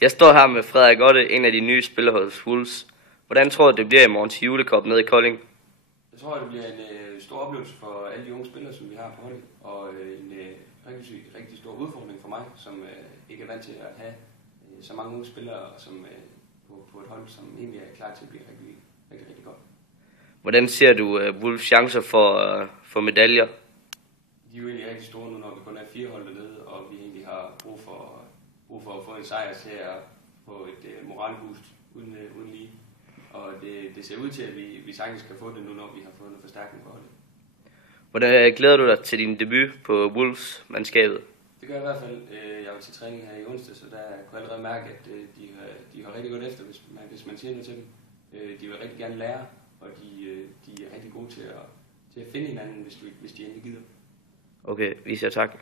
Jeg står her med Frederik Otte, en af de nye spillere hos Wolves. Hvordan tror du, det bliver i morgen til julekop nede i Kolding? Jeg tror, det bliver en stor oplevelse for alle de unge spillere, som vi har på holdet, og en rigtig stor udfordring for mig, som ikke er vant til at have så mange unge spillere, og som på et hold, som egentlig er klar til at blive rigtig godt. Hvordan ser du Wolves chancer for medaljer? De er jo egentlig rigtig store nu, når vi kun er 4 hold dernede, og vi egentlig har brug for at få en sejr til at få et moralboost uden lige. Og det ser ud til, at vi sagtens kan få det nu, når vi har fået en forstærkning på holdet. Hvordan glæder du dig til din debut på Wolves-mandskabet? Det gør jeg i hvert fald. Jeg var til træning her i onsdag, så der kunne jeg allerede mærke, at de har rigtig godt efter, hvis man siger noget til dem. De vil rigtig gerne lære, og de er rigtig gode til at finde hinanden, hvis de endelig gider. Okay, vi siger tak.